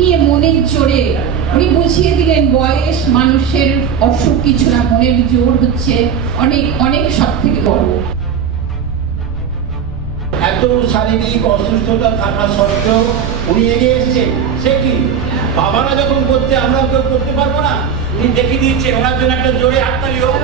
নিয়ে মনের জোরে উনি বুঝিয়ে দিলেন বয়স মানুষের অসুখ কিছু না, মনের জোর হচ্ছে অনেক অনেক সব থেকে বড়। এত শারীরিক অসুস্থতা থাকা সত্ত্বেও উনি এগিয়ে এসছেন। সে কি বাবারা যখন করতে আমরা কেউ করতে পারবো না, উনি দেখিয়ে দিচ্ছেন। ওনার জন্য একটা জোরে হাততালি হোক।